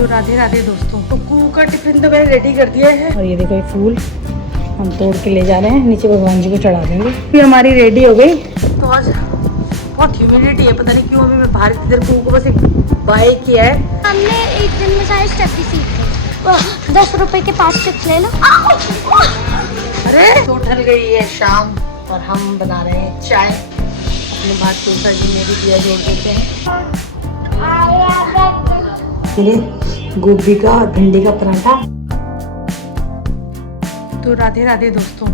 तो राधे राधे दोस्तों, तो कुकू का टिफिन तो मैंने रेडी कर दिया है और ये देखो ये फूल हम तोड़ के ले जा रहे हैं, नीचे भगवान जी को चढ़ा देंगे। फिर हमारी रेडी हो गई। तो आज बहुत ह्यूमिडिटी है, पता नहीं क्यों अभी मैं बाहर इधर कुकू को बस एक बाय किया है। हमने एक दिन में सारे स्टेप भी सीखे। 10 रुपए के 5 स्टेप्स ले लो। अरे तो ढल गई है शाम और हम बना रहे हैं चाय। अपने बात तुलसा जी में भी दिया जोड़ देते हैं। गोभी का और भिंडी का पराठा। तो राधे राधे दोस्तों,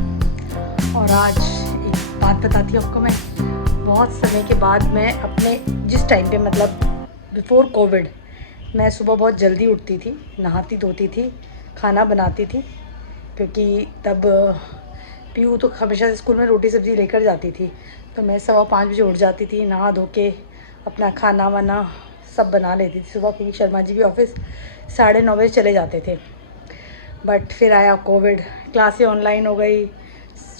और आज एक बात बताती हूँ आपको। मैं बहुत समय के बाद मैं अपने जिस टाइम पे मतलब बिफोर कोविड मैं सुबह बहुत जल्दी उठती थी, नहाती धोती थी, खाना बनाती थी, क्योंकि तब पीयू तो हमेशा स्कूल में रोटी सब्ज़ी लेकर जाती थी। तो मैं 5:15 बजे उठ जाती थी, नहा धो के अपना खाना वाना सब बना लेती थी सुबह, क्योंकि शर्मा जी भी ऑफिस 9:30 बजे चले जाते थे। बट फिर आया कोविड, क्लासें ऑनलाइन हो गई,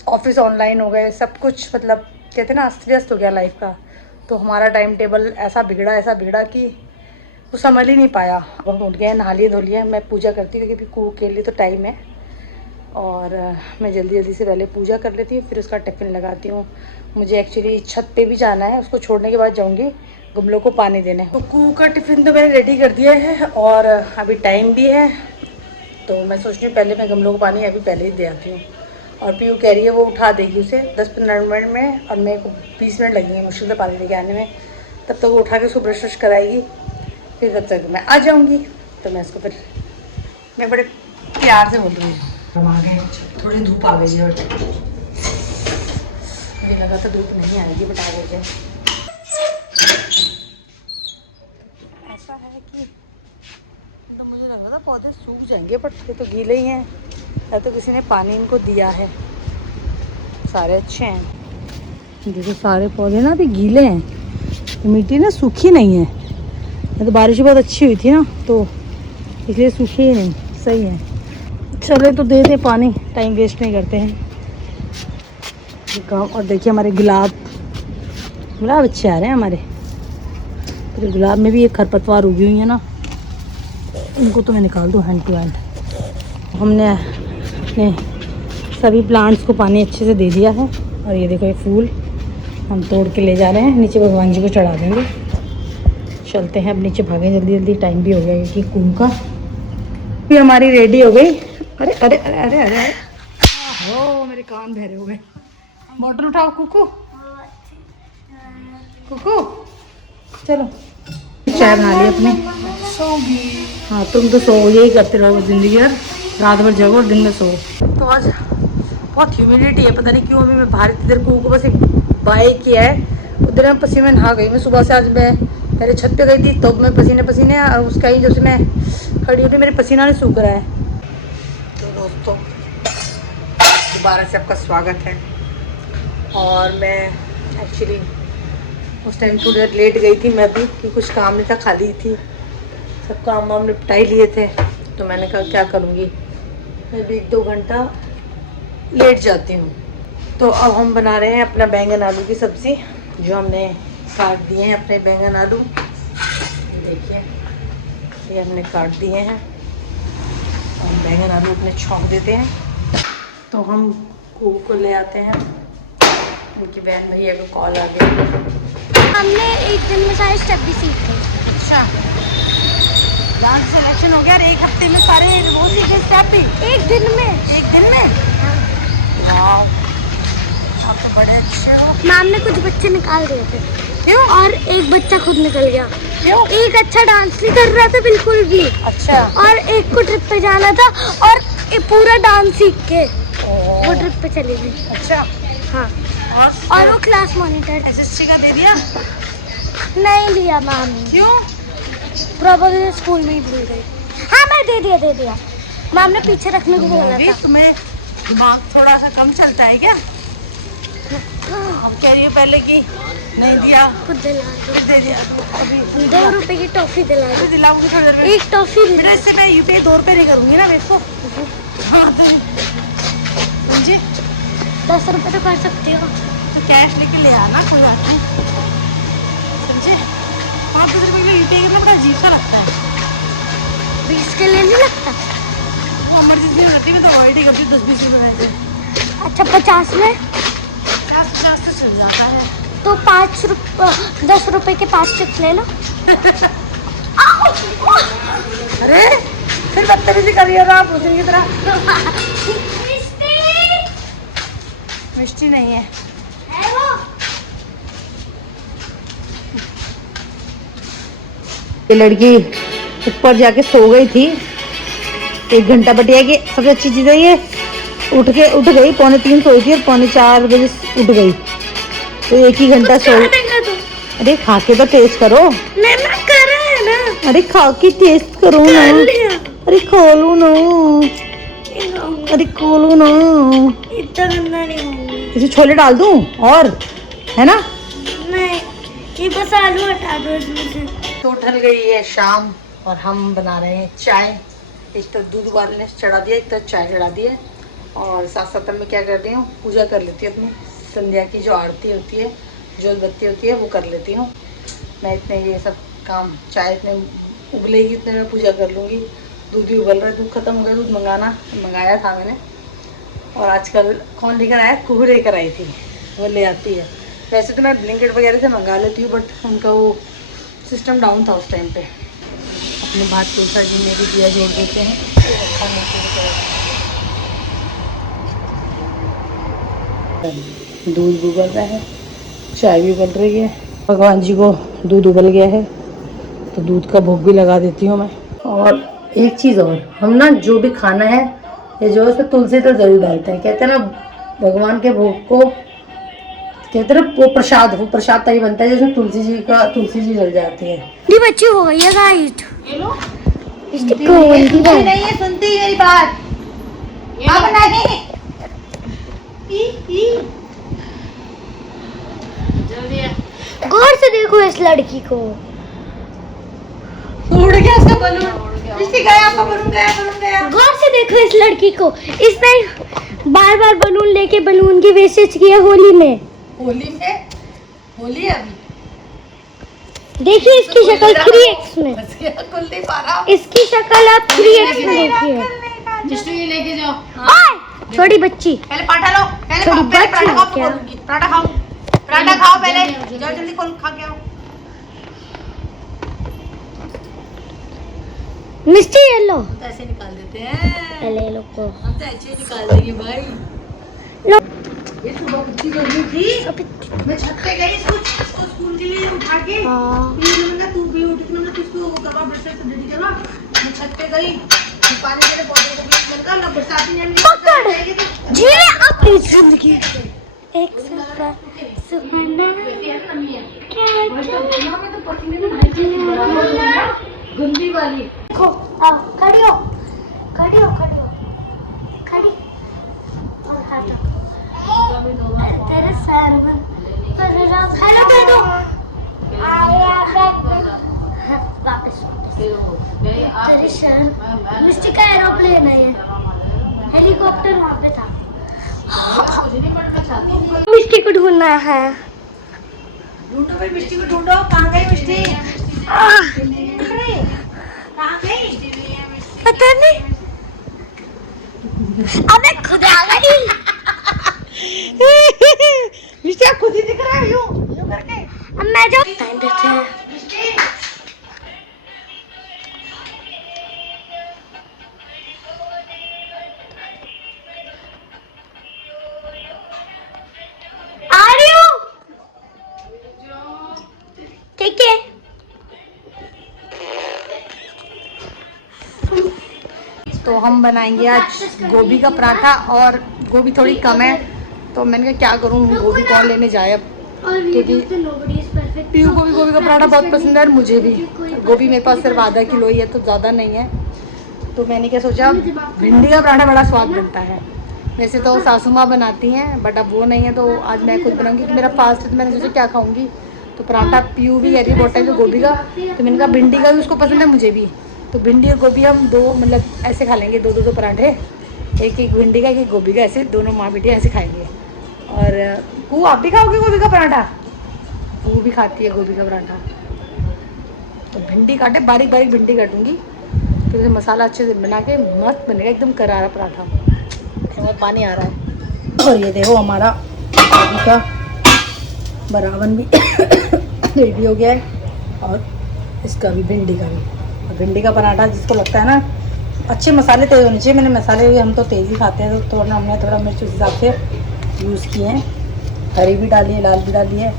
ऑफिस ऑनलाइन हो गए, सब कुछ मतलब कहते ना अस्त व्यस्त हो गया लाइफ का। तो हमारा टाइम टेबल ऐसा बिगड़ा कि वो समझ ही नहीं पाया। अब हम उठ गए, नहा लिए धो लिए, मैं पूजा करती हूँ क्योंकि कुकू के लिए तो टाइम है, और मैं जल्दी जल्दी से पहले पूजा कर लेती हूँ, फिर उसका टिफ़िन लगाती हूँ। मुझे एक्चुअली छत पे भी जाना है, उसको छोड़ने के बाद जाऊँगी गमलों को पानी देने। तो कुकू का टिफ़िन तो मैंने रेडी कर दिया है और अभी टाइम भी है, तो मैं सोच रही हूँ पहले मैं गमलों को पानी अभी पहले ही दे आती हूँ। और पीयू कह रही है वो उठा देगी उसे 10-15 मिनट में, और मेरे को 20 मिनट लगेंगे मुश्किल से पानी लेके आने में। तब तक वो उठा के उसको ब्रश व्रश कराएगी, फिर तब तक मैं आ जाऊँगी। तो मैं उसको फिर मैं बड़े प्यार से बोल रही हूँ। हम आ गए, थोड़ी धूप आ गई है, मुझे लगा था धूप नहीं आएगी, बट आ गई है। ऐसा है कि तो मुझे लग रहा था पौधे सूख जाएंगे, बट ये तो गीले ही हैं, या तो किसी ने पानी इनको दिया है। सारे अच्छे हैं, देखो सारे पौधे ना अभी गीले हैं, तो मिट्टी ना सूखी नहीं है। या तो बारिश बहुत अच्छी हुई थी ना, तो इसलिए सूखी ही नहीं, सही है। चले तो दे दे पानी, टाइम वेस्ट नहीं करते हैं काम। और देखिए हमारे गुलाब अच्छे आ रहे हैं हमारे। तो गुलाब में भी एक खरपतवार उगी हुई है ना, इनको तो मैं निकाल दूँ हैंड टू हैंड। हमने अपने सभी प्लांट्स को पानी अच्छे से दे दिया है, और ये देखो ये फूल हम तोड़ के ले जा रहे हैं, नीचे भगवान जी को चढ़ा देंगे। चलते हैं अब नीचे, भागें जल्दी जल्दी, टाइम भी हो गया क्योंकि कुकू का भी हमारी रेडी हो गई। अरे अरे अरे अरे अरे हो, मेरे कान बहरे हो गए। बॉटल उठाओ कुकू, कुकू चलो चाय बना ली अपनी। हाँ तुम तो सो, यही करते रहो जिंदगी भर, रात भर जगो और दिन में सो। तो आज बहुत ह्यूमिडिटी है, पता नहीं क्यों अभी मैं बाहर इधर कुकू को बस एक बाय किया है, उधर मैं पसीने में नहा गई। मैं सुबह से आज मैं पहले छत पे गई थी तो मैं पसीने और उसका ही जब से मैं खड़ी होती मेरे पसीना नहीं सूख रहा है। तो दोस्तों दोबारा से आपका स्वागत है। और मैं एक्चुअली उस टाइम थोड़ी देर लेट गई थी मैं भी, कि कुछ काम नहीं था, खाली थी, सब काम वाम निपटा ही लिए थे। तो मैंने कहा क्या करूँगी, मैं भी 1-2 घंटा लेट जाती हूँ। तो अब हम बना रहे हैं अपना बैंगन आलू की सब्ज़ी, जो हमने काट दिए हैं अपने बैंगन आलू। देखिए ये हमने काट दिए हैं, और हम बैंगन आलू अपने छौंक देते हैं। तो हम कुकू को ले आते हैं, उनकी बहन भैया का कॉल आ गया। हमने एक दिन में सारे स्टेप भी सीखे। अच्छा, डांस सिलेक्शन हो गया और 1 हफ्ते में सारे वो सीखे स्टेप भी? एक दिन में। एक दिन में? वाह, आप तो बड़े अच्छे हो। मैम ने कुछ बच्चे निकाल दिए थे। क्यों? और एक बच्चा खुद निकल गया। क्यों? एक अच्छा डांस नहीं कर रहा था बिल्कुल भी। अच्छा। और एक को ट्रिप पे जाना था, और पूरा डांस सीख के वो ट्रिप पे चली गई। अच्छा। हाँ, और वो क्लास मॉनिटर। एसएससी का दे दिया? नहीं लिया मैम। क्यों? प्रॉब्लम स्कूल में ही भूल गई। हाँ मैं दे दिया। मैम ने पीछे रखने को बोला था। तुम्हें दिमाग थोड़ा सा कम चलता है क्या? हम कह रही हो पहले कि नहीं दिया, खुद दे दिया। अभी 2 रुपए की टॉफी दिलाऊंगी थोड़ी देर में। एक टॉफी बेटा इससे मैं यूपीआई 2 रुपये नहीं करूँगी ना मेरे को। हाँ तो समझे, 10 रुपए तो कर सकती हो। तो कैश लेके ले आना, कोई बात नहीं, समझे। 5-10 रुपये के लिए यूपीआई करना बड़ा अजीब सा लगता है। 20 के लिए नहीं लगता? वो इमरजेंसी में रहती है, मैं तो अवॉइड ही करती हूँ 10-20 रुपये रहते। अच्छा 50 में 50 तो चल जाता है। तो 10 रुपए के 5 चिप्स ले लो। अरे फिर बदतमीजी करिए ना आप उसी की तरह। मिष्टी नहीं है। ये लड़की ऊपर जाके सो गई थी 1 घंटा, बटिया की सबसे अच्छी चीज़ है ये। उठ गई 2:45 सोई थी और 3:45 बजे उठ गई, तो 1 ही घंटा सो। अरे खा के तो टेस्ट करो। मैंने करा है ना। अरे खा के टेस्ट करो ना। अरे खोलो ना, अरे खोलो ना। इतना गंदा नहीं होंगे। इसे छोले डाल दूं और, है ना? नहीं, ये बस आलू हटा दो इसमें से। तो ढल गई है शाम और हम बना रहे हैं चाय। एक तो दूध उबालने चढ़ा दिया, एक तो चाय चढ़ा दी है, और साथ साथ मैं क्या कर रही हूँ, पूजा कर लेती हूँ अपनी। संध्या की जो आरती होती है, जो बत्ती होती है, वो कर लेती हूँ मैं। इतने ये सब काम, चाय इतने उबलेगी इतने मैं पूजा कर लूँगी। दूध भी उबल रहा है, दूध खत्म हो गया, दूध मंगाया था मैंने। और आजकल कौन लेकर आया, कुहू लेकर आई थी, वो ले आती है। वैसे तो मैं ब्लिंकिट वगैरह से मंगा लेती हूँ, बट उनका वो सिस्टम डाउन था उस टाइम पे। अपने बात तुलसा जी में भी दिया जोड़ देते हैं। दूध भी उबल रहा है, चाय भी उबल रही है। भगवान जी को दूध उबल गया है तो दूध का भोग भी लगा देती हूँ मैं। और एक चीज़ और, हम ना जो भी खाना है ये जो है उसमें तुलसी तो जरूर डालते हैं। कहते हैं ना भगवान के भोग को, कहते हैं ना वो प्रसाद तभी बनता है जिसमें तुलसी जी जल जाती है। ये बच्ची हो गई है गाइड। ये लो, सुनती नहीं है, सुनती मेरी बात। अब नहीं। गौर से देखो इस लड़की को। उड़ गया उसका बलून। इससे गया आपका बलून गया। गौर से देखो इस लड़की को। इसने बार बार बलून लेके बलून की वेस्टेज किया होली में। होली है अभी। देखिए इसकी शक्ल 3x में। कुल नहीं पा रहा। इसकी शक्ल आप 3x में देखिए। जिसको ये लेके जाओ। ओए छोटी बच्ची, पहले पराठा लो, छोटी पहले बच्ची पराठा खाओ, क्या? पराठा खाओ पहले, जाओ जल्दी खोल खा के आओ। मिस्टी ये लो। हम तो ऐसे निकाल देते हैं, ले लो को। हम तो ऐसे निकाल देंगे भाई। लो। ये सुबह कितनी गर्मी थी, मैं छत पे गई इसको स्कूल के लिए उठा के। मैंने तू भी उठ के मैंने किसको करवा ब्रश से रेडी करवा। मैं छत पे गई, पानी मेरे पौधों को भी मिलता ना, बरसात में पकड़ झीले अपनी जिंदगी एक सफर सुहाना क्या गंदी वाली। देखो आओ, खड़ी हो खड़ी और हाथ तेरे सर में हेलो बेटो वापस तेरी शर्म। मिस्टी का एरोप्लेन है ये, हेलीकॉप्टर वहाँ पे था। मिस्टी को ढूंढना है। ढूंढो भाई, मिष्टी को ढूंढो। कहाँ गई मिष्टी? कहाँ गई? पता नहीं, अबे खुद आ गई। मिष्टी खुद ही दिख रहा है यूं करके। अब मैं जो टाइम देते हैं। आ रही हूँ। ठीक है। तो हम बनाएंगे आज गोभी का पराठा, और गोभी थोड़ी कम है तो मैंने कहा क्या करूँ, गोभी कौन लेने जाए अब, क्योंकि पीयू को भी गोभी का पराठा बहुत पसंद है और मुझे भी। गोभी मेरे पास सिर्फ आधा किलो ही है तो ज़्यादा नहीं है, तो मैंने क्या सोचा भिंडी का पराठा बड़ा स्वाद बनता है। वैसे तो सासू माँ बनाती हैं बट अब वो नहीं है तो आज मैं खुद बनाऊंगी, क्योंकि मेरा फास्ट है तो मैंने सोचा क्या खाऊंगी। तो पराठा पीयू भी कह रही है बहुत टाइम तो गोभी का, तो मैंने कहा भिंडी का भी उसको पसंद है मुझे भी, तो भिंडी और गोभी हम दो मतलब ऐसे खा लेंगे, दो पराठे, एक भिंडी का एक गोभी का, ऐसे दोनों माँ बेटी ऐसे खाएंगे। और वो आप भी खाओगे गोभी का पराठा? वो भी खाती है गोभी का पराठा। तो भिंडी काटे, बारीक बारीक भिंडी काटूंगी फिर उसे मसाला अच्छे से बना के मस्त बनेगा एकदम करारा पराठा। इसमें पानी आ रहा है। और ये देखो हमारा अभी का बरावन भी रेडी हो गया है, और इसका भी भिंडी का भी। और भिंडी का पराठा जिसको लगता है ना अच्छे मसाले तेज़ होने चाहिए, मैंने मसाले भी हम तो तेज़ ही खाते हैं तो हमने थोड़ा मिर्च उस हिसाब से यूज़ किए हैं। हरी भी डाली है, लाल भी डाली है।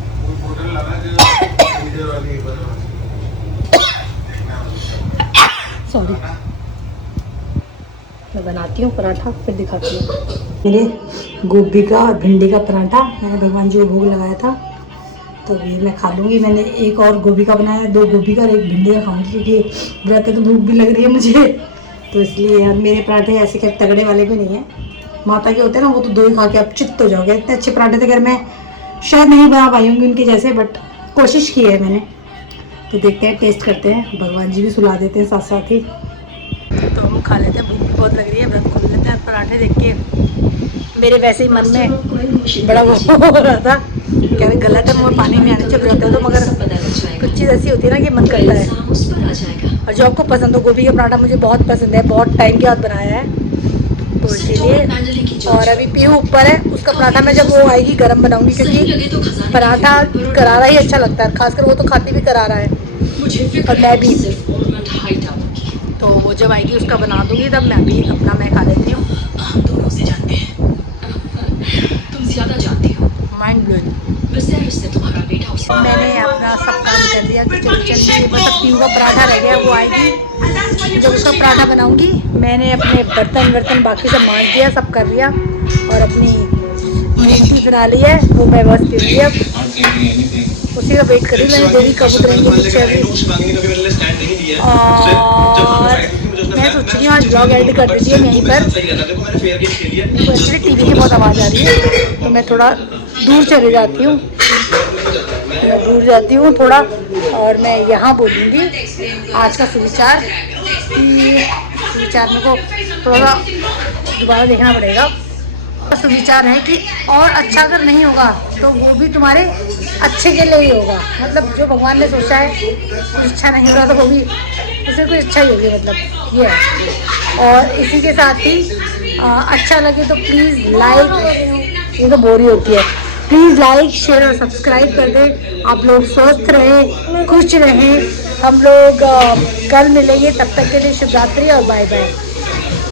सॉरी, मैं बनाती हूँ पराठा फिर दिखाती हूँ। मेरे गोभी का और भिंडी का पराठा मैंने भगवान जी को भोग लगाया था, तो ये मैं खा लूँगी। मैंने एक और गोभी का बनाया है, 2 गोभी का और 1 भिंडी का खाऊंगी, क्योंकि व्रत है तो भूख भी लग रही है मुझे, तो इसलिए। और मेरे पराठे ऐसे क्या तगड़े वाले भी नहीं हैं, माता के होते हैं ना, वो तो 2 ही खा के अब चित्त हो जाओगे। इतने अच्छे पराठे थे, घर में शायद नहीं बना पाई होंगी उनके जैसे, बट कोशिश की है मैंने। तो देखते हैं, टेस्ट करते हैं। भगवान जी भी सुला देते हैं साथ साथ ही, तो हम खा लेते हैं। भूख बहुत लग रही है, व्रत खोल लेते हैं। पराठे देख के मेरे वैसे ही मन में बड़ा वो हो रहा था, क्या गलत है, मुँह पानी में आने चल जाते हो, तो मगर कुछ चीज़ ऐसी होती है ना कि मन करता है। और जो आपको पसंद हो, गोभी का पराठा मुझे बहुत पसंद है, बहुत टाइम के बाद बनाया है, तो इसीलिए। और अभी पीहू ऊपर है, उसका पराठा मैं जब वो आएगी गरम बनाऊंगी, क्योंकि पराठा करारा ही अच्छा लगता है, खासकर वो तो खाती भी करारा है, और मैं भी। तो वो जब आएगी उसका बना दूंगी, तब मैं भी अपना मैं खा लेती हूँ। Mind blowing. मैंने अपना सब काम कर लिया, किचन चलिए, बस अब पीहू का पराठा रह गया, वो आएगी जब उसका पराठा बनाऊंगी। मैंने अपने बर्तन बाकी सब मांज दिया, सब कर लिया, और अपनी मीठी बना ली है, वो मैं बस पी ली। अब उसी का वेट करी, मैंने देवी कब उतरेंगी नीचे अभी। और मैं सोच रही हूँ आज ब्लॉग एडिट कर देती है यहीं पर, तो एक्चुअली टीवी की बहुत आवाज़ आ रही है, तो मैं थोड़ा दूर चली जाती हूँ। मैं दूर जाती हूँ थोड़ा, और मैं यहाँ बोलूँगी आज का सुविचार। सुविचार मेरे को थोड़ा सा दोबारा देखना पड़ेगा। सुविचार है कि और अच्छा अगर नहीं होगा तो वो भी तुम्हारे अच्छे के लिए ही होगा, मतलब जो भगवान ने सोचा है कुछ अच्छा नहीं होगा तो वो भी उसे कुछ अच्छा ही होगी, मतलब ये है। और इसी के साथ ही अच्छा लगे तो प्लीज़ लाइक, ये तो बोरी होती है, प्लीज़ लाइक शेयर और सब्सक्राइब कर दें। आप लोग स्वस्थ रहें, खुश रहें। हम लोग कल मिलेंगे, तब तक के लिए शिवरात्रि और बाय बाय।